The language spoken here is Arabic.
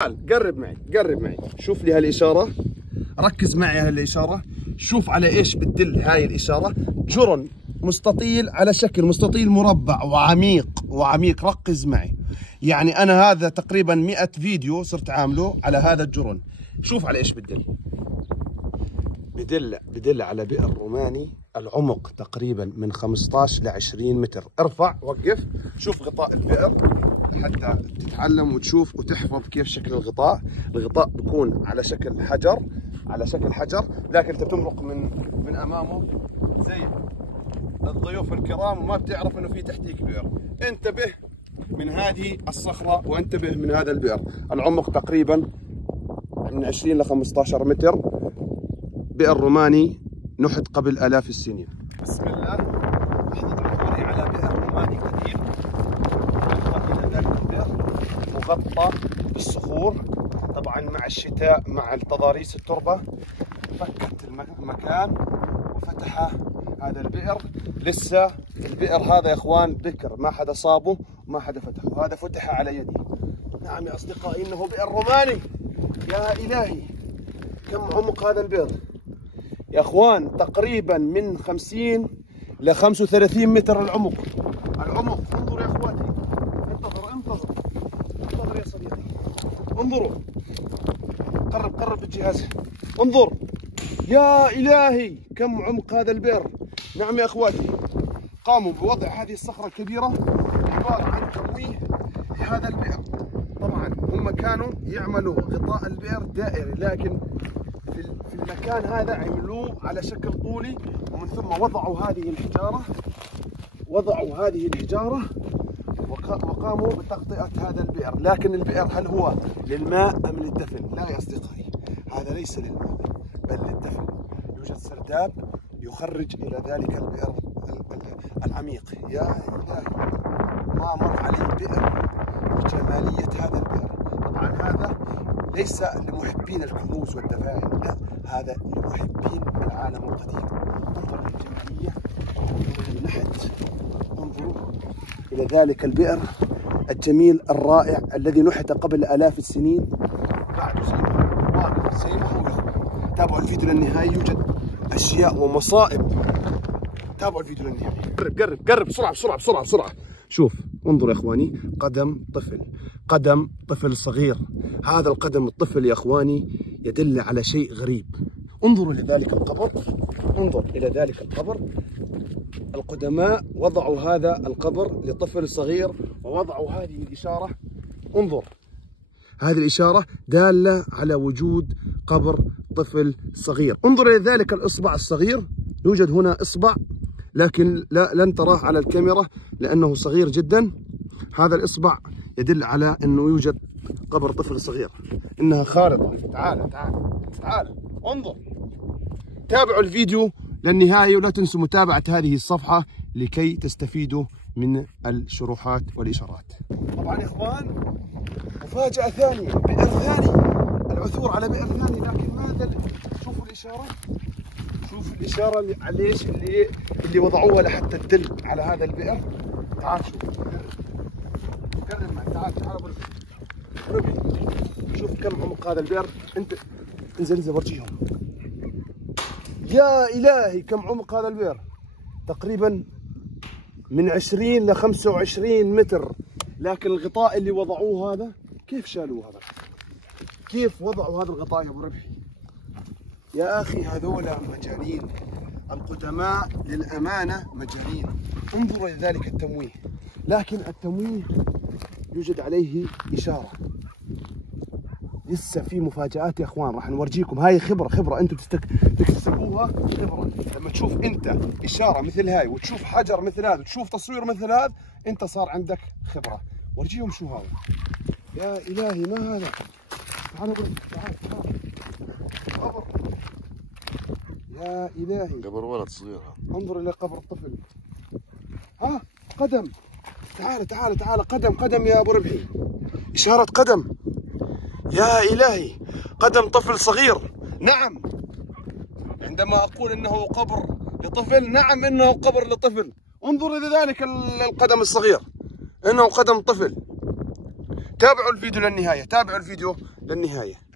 قرب معي قرب معي، شوف لي هالإشارة، ركز معي هالإشارة، شوف على إيش بتدل هاي الإشارة. جرن مستطيل على شكل مستطيل مربع وعميق، ركز معي. يعني أنا هذا تقريبا 100 فيديو صرت عامله على هذا الجرن. شوف على إيش بتدل. بدل على بئر روماني، العمق تقريبا من 15 ل 20 متر. ارفع وقف، شوف غطاء البئر حتى تتعلم وتشوف وتحفظ كيف شكل الغطاء. الغطاء بيكون على شكل حجر، لكن انت بتمرق من امامه زي الضيوف الكرام وما بتعرف انه في تحتيك بئر. انتبه من هذه الصخرة وانتبه من هذا البئر. العمق تقريبا من 20 ل 15 متر. بئر روماني نحت قبل آلاف السنين. بسم الله. لحظة عثوري على بئر روماني قديم. إلى ذلك البئر مغطى بالصخور. طبعا مع الشتاء مع تضاريس التربة فكت المكان وفتح هذا البئر. لسه البئر هذا يا اخوان بكر، ما حدا صابه وما حدا فتحه، وهذا فتح على يدي. نعم يا اصدقائي انه بئر روماني. يا الهي كم عمق هذا البئر يا اخوان، تقريبا من 50 ل 35 متر العمق. انظروا يا اخواتي، انتظر يا صديقي، انظروا، قرب الجهاز، انظر. يا الهي كم عمق هذا البئر. نعم يا اخواتي، قاموا بوضع هذه الصخرة الكبيرة عبارة عن تمويه لهذا البئر. طبعا هم كانوا يعملوا غطاء البئر دائري، لكن في المكان هذا عملوه على شكل طولي، ومن ثم وضعوا هذه الحجارة وقاموا بتغطية هذا البئر. لكن البئر هل هو للماء أم للدفن؟ لا يا أصدقائي، هذا ليس للماء بل للدفن. يوجد سرداب يخرج إلى ذلك البئر العميق. يا إلهي ما مر علي بئر بجمالية هذا البئر. طبعا هذا ليس لمحبين الكنوز والدفائن، لا، هذا لمحبين العالم القديم. انظروا للجمالية، انظروا للنحت، انظروا إلى ذلك البئر الجميل الرائع الذي نحت قبل آلاف السنين. بعده زي ما هو. تابعوا الفيديو للنهاية، يوجد أشياء ومصائب. تابعوا الفيديو للنهاية. قرب بسرعة. شوف، انظروا يا اخواني، قدم طفل صغير. هذا القدم الطفل يا اخواني يدل على شيء غريب. انظروا الى ذلك القبر. القدماء وضعوا هذا القبر لطفل صغير ووضعوا هذه الإشارة. انظر، هذه الإشارة دالة على وجود قبر طفل صغير. انظر إلى ذلك الإصبع الصغير، يوجد هنا إصبع لكن لن تراه على الكاميرا لأنه صغير جدا. هذا الإصبع يدل على أنه يوجد قبر طفل صغير. إنها خارطة. تعال انظر. تابعوا الفيديو للنهاية ولا تنسوا متابعة هذه الصفحة لكي تستفيدوا من الشروحات والإشارات. طبعا يا إخوان، مفاجأة ثانية، بئر ثاني، العثور على بئر ثاني. لكن ماذا؟ شوفوا الإشارة على ايش اللي وضعوها لحتى تدل على هذا البئر. تعال شوف، قرب معي، تعال شوف كم عمق هذا البئر. انت انزل ورجيهم. يا إلهي كم عمق هذا البئر، تقريبا من 20 ل 25 متر. لكن الغطاء اللي وضعوه هذا، كيف شالوه هذا؟ كيف وضعوا هذا الغطاء يا ابو ربحي؟ يا اخي هذولا مجانين، القدماء للامانه مجانين. انظروا لذلك التمويه، لكن التمويه يوجد عليه اشاره. لسه في مفاجآت يا اخوان، راح نورجيكم. هاي خبره انتم تكتسبوها خبره. لما تشوف انت اشاره مثل هاي وتشوف حجر مثل هذا وتشوف تصوير مثل هذا، انت صار عندك خبره. ورجيهم شو هذا. يا الهي ما هذا. تعال قبر. يا الهي قبر ولد صغير. انظر الى قبر الطفل. ها قدم. تعال قدم يا ابو ربحي. اشاره قدم. يا الهي قدم طفل صغير. نعم، عندما اقول انه قبر لطفل، نعم انه قبر لطفل. انظر الى ذلك القدم الصغير، انه قدم طفل. تابعوا الفيديو للنهايه، تابعوا الفيديو للنهايه.